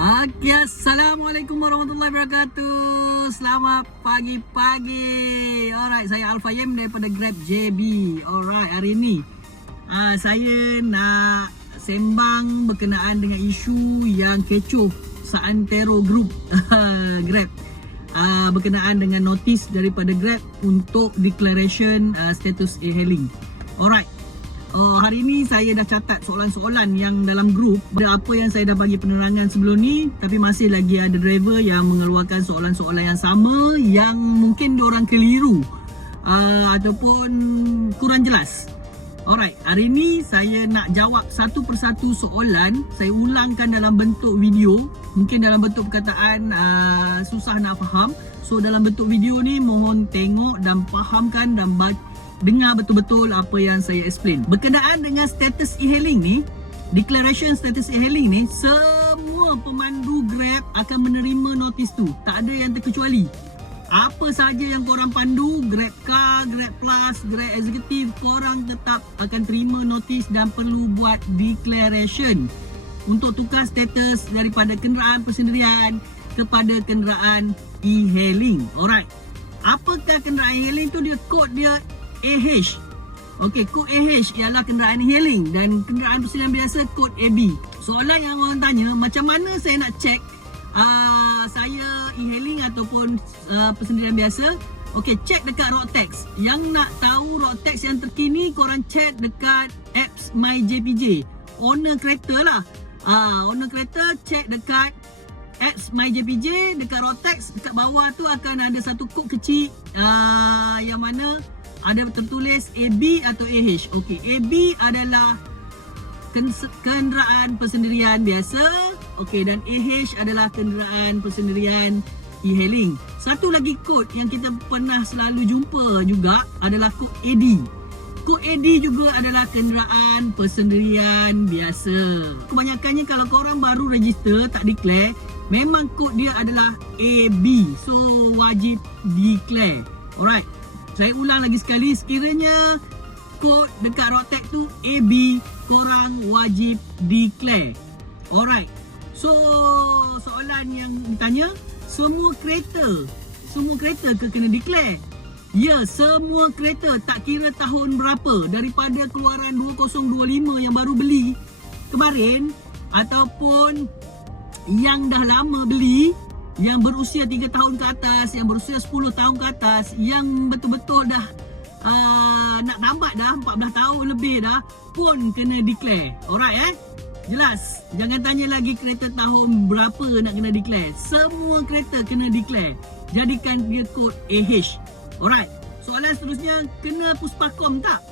Okay, Assalamualaikum warahmatullahi wabarakatuh. Selamat pagi-pagi. Alright, saya Alfa Yem daripada Grab JB Alright, hari ni uh, Saya nak sembang berkenaan dengan isu yang kecoh Saantero Group Grab. Uh, Berkenaan dengan notis daripada Grab Untuk declaration uh, status e-hailing. Alright Oh, hari ni saya dah catat soalan-soalan yang dalam grup Ada apa yang saya dah bagi penerangan sebelum ni Tapi masih lagi ada driver yang mengeluarkan soalan-soalan yang sama Yang mungkin diorang keliru. Uh, Ataupun kurang jelas. Alright, hari ni saya nak jawab satu persatu soalan. Saya ulangkan dalam bentuk video. Mungkin dalam bentuk perkataan uh, susah nak faham. So dalam bentuk video ni mohon tengok dan fahamkan dan baca dengar betul-betul apa yang saya explain. Berkenaan dengan status e-hailing ni, declaration status e-hailing ni, semua pemandu Grab akan menerima notis tu. Tak ada yang terkecuali. Apa saja yang korang pandu, Grab Car, Grab Plus, Grab Executive, korang tetap akan terima notis dan perlu buat declaration untuk tukar status daripada kenderaan persendirian kepada kenderaan e-hailing. Alright. Apakah kenderaan e-hailing tu dia kod dia AH. Okey, kod AH ialah kenderaan e-hailing dan kenderaan persendirian biasa kod AB. Soalan yang orang tanya, macam mana saya nak check uh, saya e-hailing ataupun uh, persendirian biasa? Okey, check dekat Roadtax. Yang nak tahu Roadtax yang terkini, korang check dekat apps MyJPJ. Owner kereta lah. Uh, owner kereta check dekat apps MyJPJ dekat Rotex dekat bawah tu akan ada satu kod kecil uh, yang mana ada tertulis AB atau AH. Okey, AB adalah kenderaan persendirian biasa. Okey dan AH adalah kenderaan persendirian e-hailing. Satu lagi kod yang kita pernah selalu jumpa juga adalah kod AD. Kod AD juga adalah kenderaan persendirian biasa. Kebanyakannya kalau korang baru register tak declare, memang kod dia adalah AB. So wajib declare. Alright. Saya ulang lagi sekali sekiranya kod dekat Rotek tu AB korang wajib declare. Alright. So soalan yang ditanya semua kereta semua kereta ke kena declare? Ya, semua kereta tak kira tahun berapa daripada keluaran 2025 yang baru beli kemarin ataupun yang dah lama beli yang berusia 3 tahun ke atas, yang berusia 10 tahun ke atas, yang betul-betul dah uh, nak tambat dah 14 tahun lebih dah pun kena declare. Alright eh? Jelas. Jangan tanya lagi kereta tahun berapa nak kena declare. Semua kereta kena declare. Jadikan dia kod AH. Alright. Soalan seterusnya, kena puspakom tak?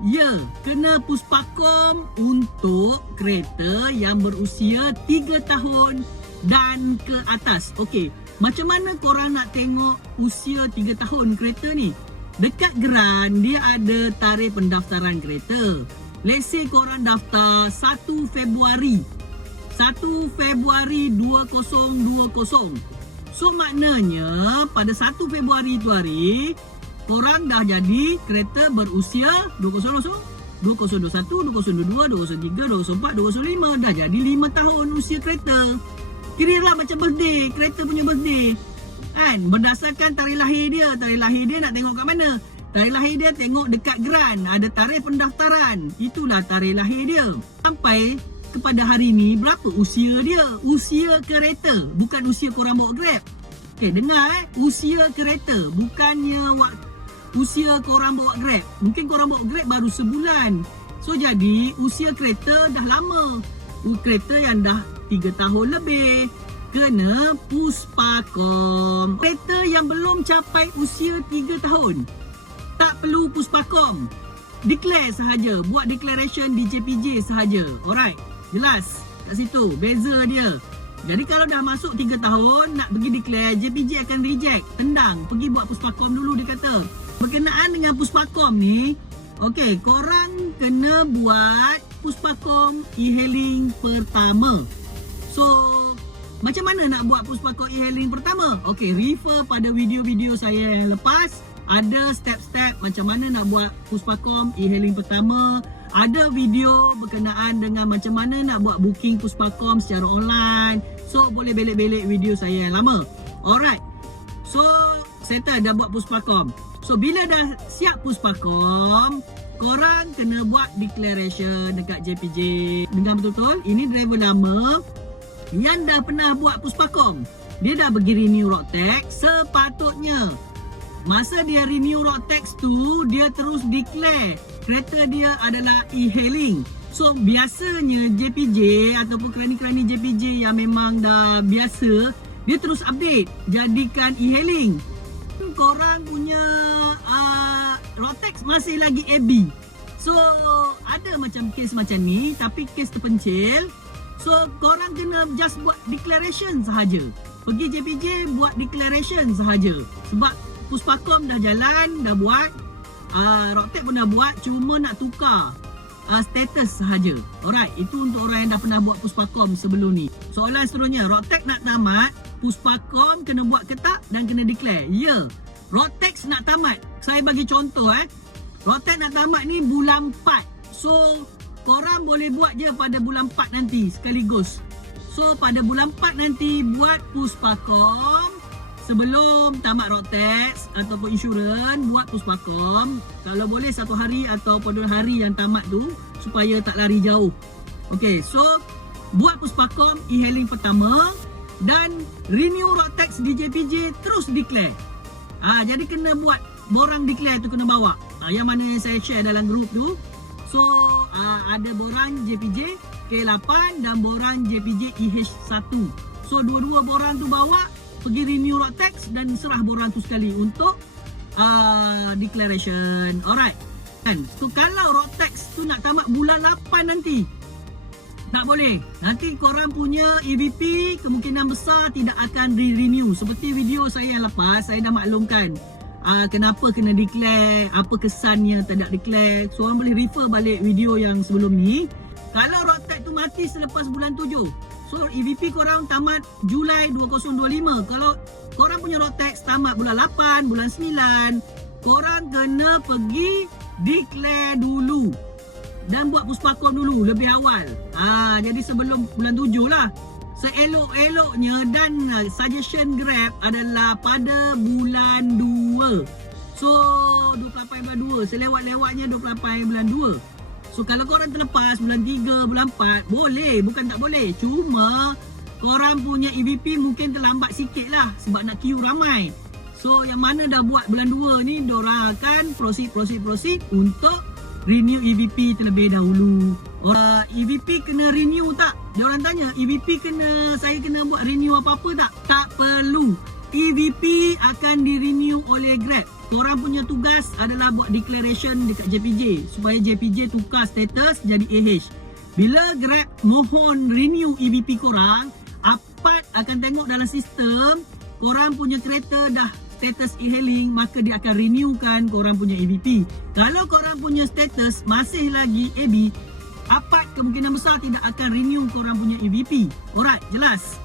Ya, kena puspakom untuk kereta yang berusia 3 tahun dan ke atas. Okey, macam mana korang nak tengok usia 3 tahun kereta ni? Dekat geran dia ada tarikh pendaftaran kereta. Let's say korang daftar 1 Februari 1 Februari 2020 So maknanya pada 1 Februari tu hari Korang dah jadi kereta berusia 2020 2021, 2022, 2023, 2024, 2025 Dah jadi 5 tahun usia kereta Kira lah macam birthday Kereta punya birthday. Kan? Berdasarkan tarikh lahir dia. Tarikh lahir dia nak tengok kat mana? Tarikh lahir dia tengok dekat geran. Ada tarikh pendaftaran. Itulah tarikh lahir dia. Sampai kepada hari ni Berapa usia dia? Usia kereta. Bukan usia korang bawa grab. Okay dengar eh. Usia kereta. Bukannya waktu Usia korang bawa grab. Mungkin korang bawa grab baru sebulan. So jadi usia kereta dah lama Kereta yang dah 3 tahun lebih. Kena puspakom Kereta yang belum capai usia 3 tahun. Tak perlu puspakom declare sahaja. Buat declaration di JPJ sahaja. Alright. Jelas. Kat situ. Beza dia. Jadi kalau dah masuk 3 tahun nak pergi declare JPJ akan reject. Tendang. Pergi buat puspakom dulu dia kata. Berkenaan dengan puspakom ni okey korang kena buat puspakom e-hailing pertama so macam mana nak buat puspakom e-hailing pertama okey refer pada video-video saya yang lepas ada step-step macam mana nak buat puspakom e-hailing pertama ada video berkenaan dengan macam mana nak buat booking Puspakom secara online. So boleh belik-belik video saya yang lama. Alright. So settle dah buat Puspakom. So bila dah siap Puspakom, korang kena buat declaration dekat JPJ. Dengar betul-betul, ini driver lama yang dah pernah buat Puspakom. Dia dah pergi renew road tax, sepatutnya Masa dia renew road tax tu, dia terus declare kereta dia adalah e-hailing. So biasanya JPJ ataupun kerani-kerani JPJ yang memang dah biasa, dia terus update jadikan e-hailing. Tax masih lagi AB. So ada macam kes macam ni tapi kes terpencil. So korang kena just buat declaration sahaja. Pergi JPJ buat declaration sahaja. Sebab Puspakom dah jalan, dah buat. Uh, Rocktek pun dah buat, cuma nak tukar uh, status sahaja. Alright, itu untuk orang yang dah pernah buat Puspakom sebelum ni. Soalan seterusnya, Rocktek nak tamat, Puspakom kena buat ke tak dan kena declare? Ya, yeah. Rocktek nak tamat. Saya bagi contoh eh. Rocktek nak tamat ni bulan 4. So, korang boleh buat je pada bulan 4 nanti sekaligus. So, pada bulan 4 nanti buat Puspakom sebelum tamat road tax ataupun insurans buat puspakom kalau boleh satu hari ataupun dua hari yang tamat tu supaya tak lari jauh Okey, so buat puspakom e-hailing pertama dan renew road tax di JPJ terus declare ha, jadi kena buat borang declare tu kena bawa ha, yang mana yang saya share dalam group tu so ha, ada borang JPJ K8 dan borang JPJ EH1 so dua-dua borang tu bawa pergi renew road tax dan serah borang tu sekali untuk uh, declaration. Alright. Kan? So kalau road tax tu nak tamat bulan 8 nanti. Tak boleh. Nanti korang punya EVP kemungkinan besar tidak akan re-renew. Seperti video saya yang lepas, saya dah maklumkan uh, kenapa kena declare, apa kesannya tak nak declare. So orang boleh refer balik video yang sebelum ni. Kalau road tax tu mati selepas bulan 7, So EVP korang tamat Julai 2025 Kalau korang punya road tax tamat bulan 8, bulan 9 Korang kena pergi declare dulu Dan buat puspakon dulu lebih awal. Ha, Jadi sebelum bulan 7 lah. Seelok-eloknya dan suggestion Grab adalah pada bulan 2 So 28 bulan 2 Selewat-lewatnya 28 bulan 2 So kalau korang terlepas bulan 3, bulan 4 Boleh, bukan tak boleh. Cuma korang punya EVP mungkin terlambat sikit lah Sebab nak queue ramai. So yang mana dah buat bulan 2 ni Diorang akan proceed, proceed, proceed Untuk renew EVP terlebih dahulu uh, EVP kena renew tak? Diorang tanya EVP kena, saya kena buat renew apa-apa tak? Tak perlu EVP akan di renew oleh Grab korang punya tugas adalah buat declaration dekat JPJ supaya JPJ tukar status jadi AH. Bila Grab mohon renew EBP korang, Apart akan tengok dalam sistem korang punya kereta dah status e-hailing maka dia akan renewkan korang punya EBP. Kalau korang punya status masih lagi AB, Apart kemungkinan besar tidak akan renew korang punya EBP. Alright, jelas.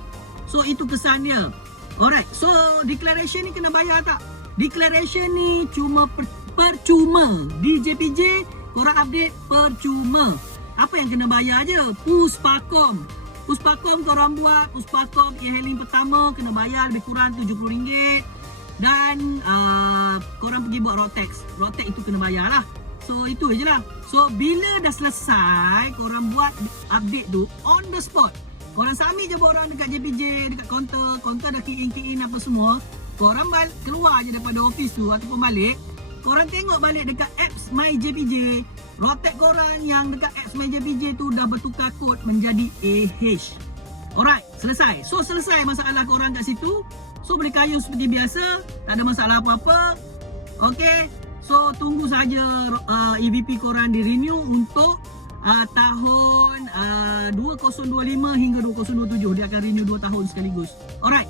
So itu kesan dia. Alright, so declaration ni kena bayar tak? declaration ni cuma per, percuma di JPJ korang update percuma apa yang kena bayar je puspakom puspakom korang buat puspakom e-hailing pertama kena bayar lebih kurang RM70 dan uh, korang pergi buat rotex rotex itu kena bayar lah. So itu je lah. So bila dah selesai korang buat update tu on the spot. Korang submit je borang dekat JPJ dekat counter counter dah key in key in apa semua. Korang bal- keluar je daripada office tu ataupun balik. Korang tengok balik dekat apps My JPJ rotek korang yang dekat apps My JPJ tu dah bertukar kod menjadi AH alright selesai. So selesai masalah korang kat situ. So boleh kayu seperti biasa. Tak ada masalah apa-apa. Ok so tunggu saja uh, EVP korang di renew untuk uh, tahun uh, 2025 hingga 2027 dia akan renew 2 tahun sekaligus. Alright.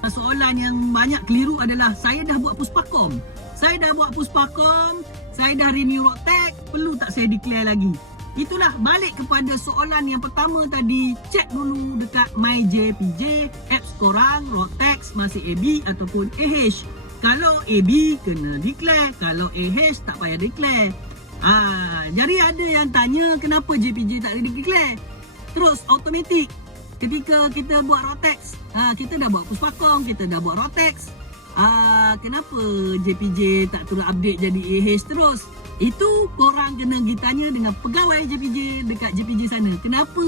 Soalan yang banyak keliru adalah saya dah buat puspakom. Saya dah buat puspakom, saya dah renew tag, perlu tak saya declare lagi? Itulah balik kepada soalan yang pertama tadi, cek dulu dekat MyJPJ, apps korang, road tax masih AB ataupun AH. Kalau AB kena declare, kalau AH tak payah declare. Ah, jadi ada yang tanya kenapa JPJ tak boleh declare. Terus automatik ketika kita buat Rotex, ah kita dah buat Puspakong, kita dah buat Rotex. Ah, kenapa JPJ tak turun update jadi AH terus? Itu korang kena pergi tanya dengan pegawai JPJ dekat JPJ sana. Kenapa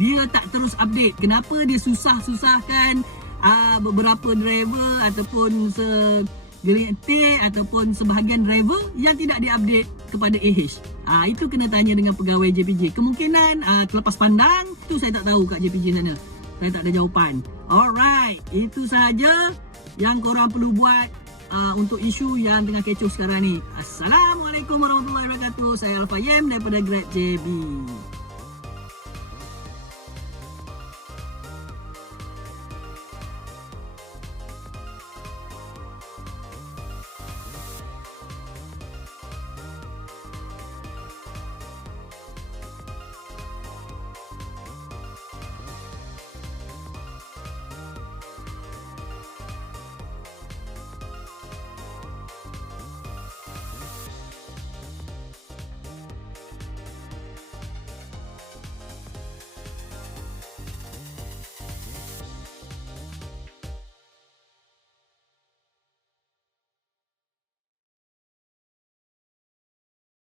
dia tak terus update? Kenapa dia susah-susahkan uh, beberapa driver ataupun se gelintir ataupun sebahagian driver yang tidak diupdate kepada AH. Ah itu kena tanya dengan pegawai JPJ. Kemungkinan uh, terlepas pandang tu saya tak tahu kat JPJ sana. Saya tak ada jawapan. Alright, itu sahaja yang korang perlu buat uh, untuk isu yang tengah kecoh sekarang ni. Assalamualaikum warahmatullahi wabarakatuh. Saya Alfa Yem daripada Grab JB.